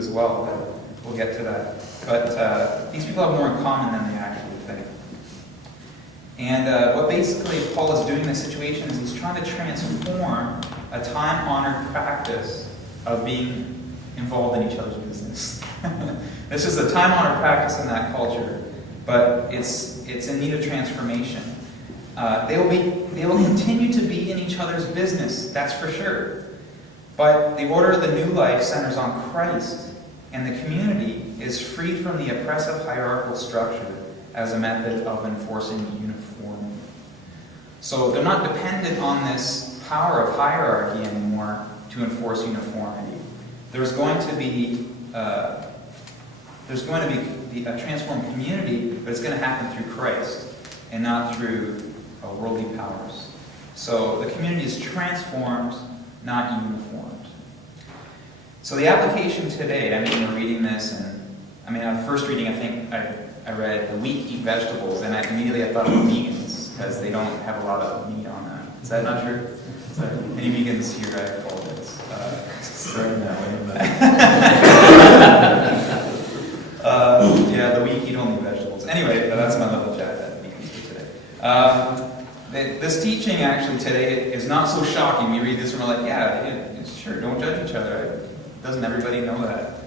as well, but we'll get to that. But these people have more in common than they actually think. And what basically Paul is doing in this situation is he's trying to transform a time-honored practice of being involved in each other's business. This is a time-honored practice in that culture, but it's in need of transformation. They will continue to be in each other's business, that's for sure. But the order of the new life centers on Christ, and the community is freed from the oppressive hierarchical structure as a method of enforcing uniformity. So they're not dependent on this power of hierarchy anymore to enforce uniformity. There's going to be a transformed community, but it's going to happen through Christ and not through worldly powers. So the community is transformed, not uniformed. So the application today, we're reading this, and on first reading, I think I read, "The weak eat vegetables," and immediately I thought of vegans, because they don't have a lot of meat on that. Is that not true? Any vegans here? I apologize. Yeah, the weak eat only vegetables. Anyway, that's my little jab at vegans for today. This teaching actually today is not so shocking. We read this and we're like, yeah, sure, don't judge each other. Doesn't everybody know that?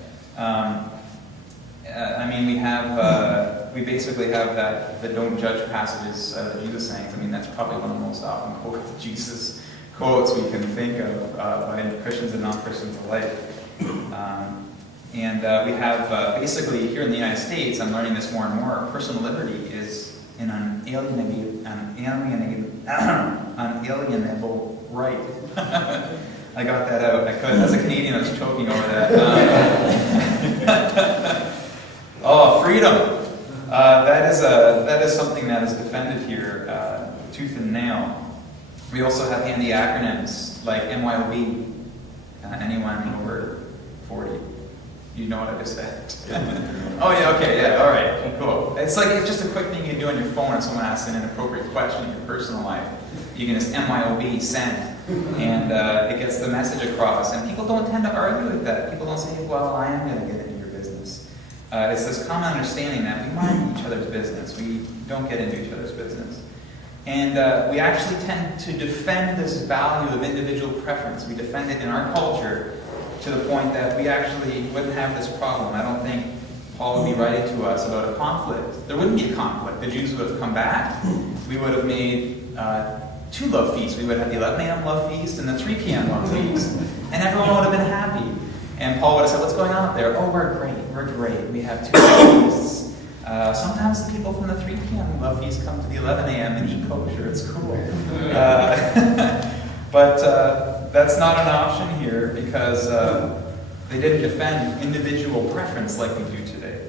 We basically have the don't judge passages Jesus sayings. That's probably one of the most often quoted Jesus quotes we can think of by Christians and non-Christians alike. We have basically here in the United States, I'm learning this more and more, personal liberty is an unalienable right. I got that out. I could. As a Canadian, I was choking over that. Freedom. That is something that is defended here, tooth and nail. We also have handy acronyms like MYOB. Anyone over 40? You know what I just said? Oh yeah, okay, yeah, all right, cool. It's just a quick thing you can do on your phone if someone asks an inappropriate question in your personal life. You can just MYOB, send, and it gets the message across. And people don't tend to argue with that. People don't say, well, I am going to get into your business. It's this common understanding that we mind each other's business. We don't get into each other's business. And we actually tend to defend this value of individual preference. We defend it in our culture to the point that we actually wouldn't have this problem. I don't think Paul would be writing to us about a conflict. There wouldn't be a conflict. The Jews would have come back. We would have made 2 love feasts. We would have the 11 a.m. love feast and the 3 p.m. love feast. And everyone would have been happy. And Paul would have said, what's going on up there? Oh, we're great. We have 2 love feasts. Sometimes the people from the 3 p.m. love feast come to the 11 a.m. and eat kosher. It's cool. But that's not an option here because they didn't defend individual preference like we do today.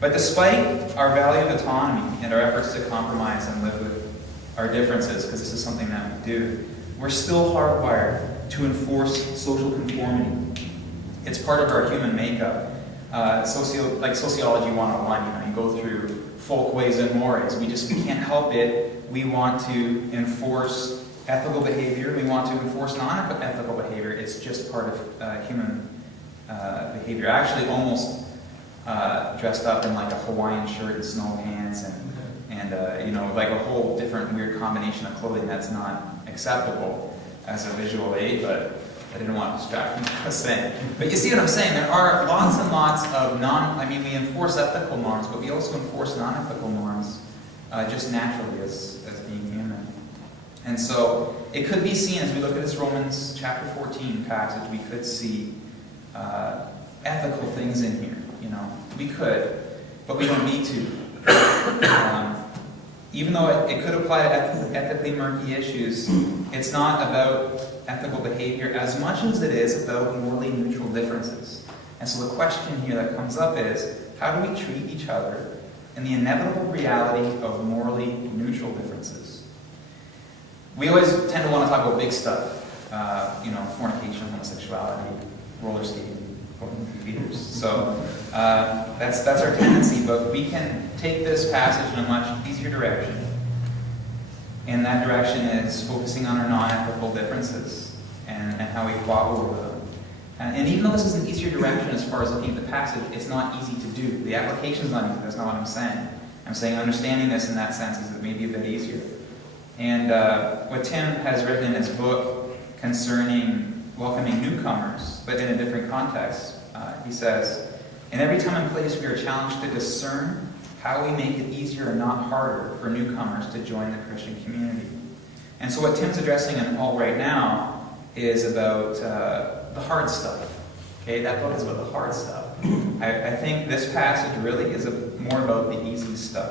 But despite our value of autonomy and our efforts to compromise and live with our differences, because this is something that we do, we're still hardwired to enforce social conformity. It's part of our human makeup. Like Sociology 101, you go through folk ways and mores. We can't help it. We want to enforce ethical behavior. We want to enforce non-ethical behavior. It's just part of human behavior. Actually, almost dressed up in like a Hawaiian shirt and snow pants and like a whole different weird combination of clothing that's not acceptable as a visual aid, but I didn't want to distract from what I was saying. But you see what I'm saying? There are lots and lots of we enforce ethical norms, but we also enforce non-ethical norms just naturally as being human. And so it could be seen, as we look at this Romans chapter 14 passage, we could see ethical things in here. We could, but we don't need to. Even though it could apply to ethically murky issues, it's not about ethical behavior as much as it is about morally neutral differences. And so the question here that comes up is, how do we treat each other in the inevitable reality of morally neutral differences? We always tend to want to talk about big stuff, fornication, homosexuality, roller skating, computers. So that's our tendency, but we can take this passage in a much easier direction. And that direction is focusing on our non-ethical differences and how we quabble with them. And even though this is an easier direction as far as looking at the passage, it's not easy to do. The application's not easy. That's not what I'm saying. I'm saying understanding this in that sense is maybe a bit easier. And what Tim has written in his book concerning welcoming newcomers, but in a different context, he says, "In every time and place we are challenged to discern how we make it easier and not harder for newcomers to join the Christian community." And so what Tim's addressing in All right now is about the hard stuff. Okay, that book is about the hard stuff. I think this passage really is more about the easy stuff.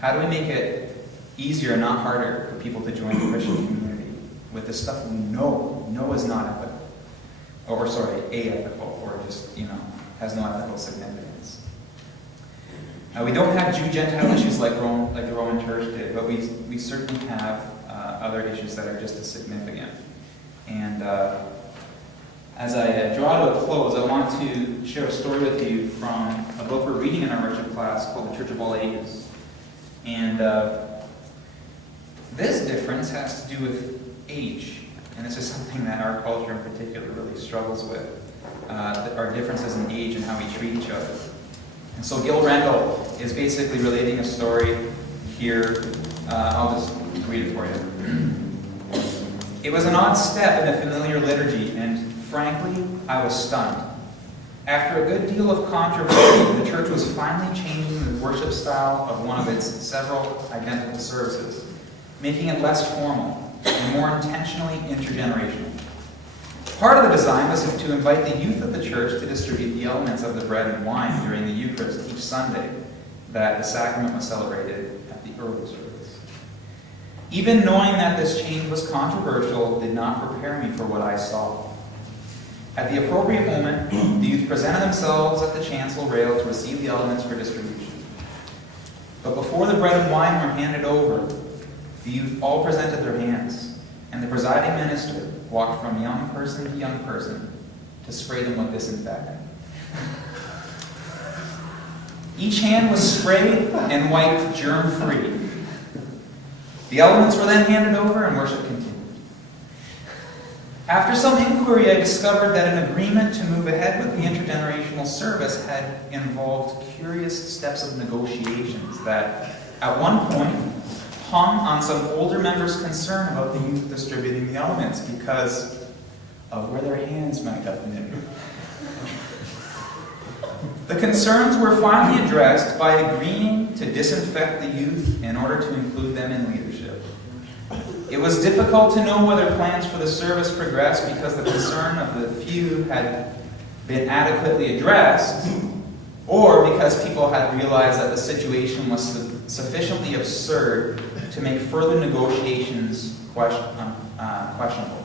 How do we make it easier and not harder for people to join the Christian community with the stuff we know is not ethical, or aethical, or just has no ethical significance? We don't have Jew-Gentile issues like the Roman Church did, but we certainly have other issues that are just as significant. And as I draw to a close, I want to share a story with you from a book we're reading in our worship class called The Church of All Ages. And this difference has to do with age. And this is something that our culture in particular really struggles with. Our differences in age and how we treat each other. And so Gil Rendell is basically relating a story here. I'll just read it for you. "It was an odd step in a familiar liturgy, and frankly, I was stunned. After a good deal of controversy, the church was finally changing the worship style of one of its several identical services, making it less formal and more intentionally intergenerational. Part of the design was to invite the youth of the church to distribute the elements of the bread and wine during the Eucharist each Sunday that the sacrament was celebrated at the early service. Even knowing that this change was controversial did not prepare me for what I saw. At the appropriate moment, the youth presented themselves at the chancel rail to receive the elements for distribution. But before the bread and wine were handed over, the youth all presented their hands, and the presiding minister walked from young person to young person to spray them with disinfectant. Each hand was sprayed and wiped germ-free. The elements were then handed over and worship continued. After some inquiry, I discovered that an agreement to move ahead with the intergenerational service had involved curious steps of negotiations that, at one point, hung on some older members' concern about the youth distributing the elements because of where their hands might have been. The concerns were finally addressed by agreeing to disinfect the youth in order to include them in leadership. It was difficult to know whether plans for the service progressed because the concern of the few had been adequately addressed, or because people had realized that the situation was sufficiently absurd to make further negotiations questionable.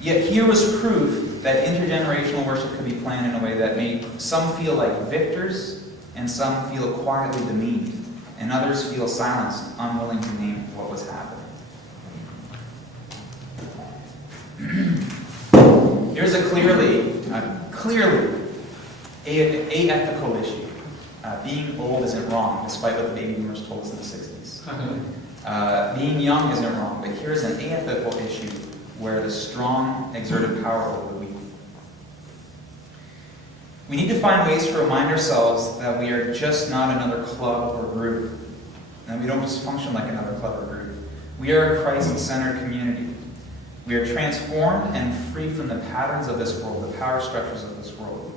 Yet here was proof that intergenerational worship could be planned in a way that made some feel like victors and some feel quietly demeaned, and others feel silenced, unwilling to name what was happening. Here's a clearly aethical issue. Being old isn't wrong, despite what the baby boomers told us in the 60s. Being young isn't wrong, but here's an aethical issue where the strong exerted power over the weak. We need to find ways to remind ourselves that we are just not another club or group, and we don't just function like another club or group. We are a Christ-centered community. We are transformed and free from the patterns of this world, the power structures of this world.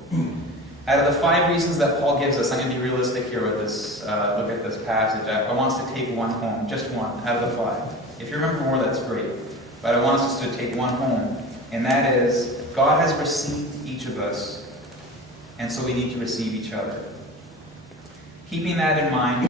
Out of the 5 reasons that Paul gives us, I'm going to be realistic here with this look at this passage. I want us to take one home, just one out of the 5. If you remember more, that's great. But I want us to take one home, and that is, God has received each of us, and so we need to receive each other. Keeping that in mind,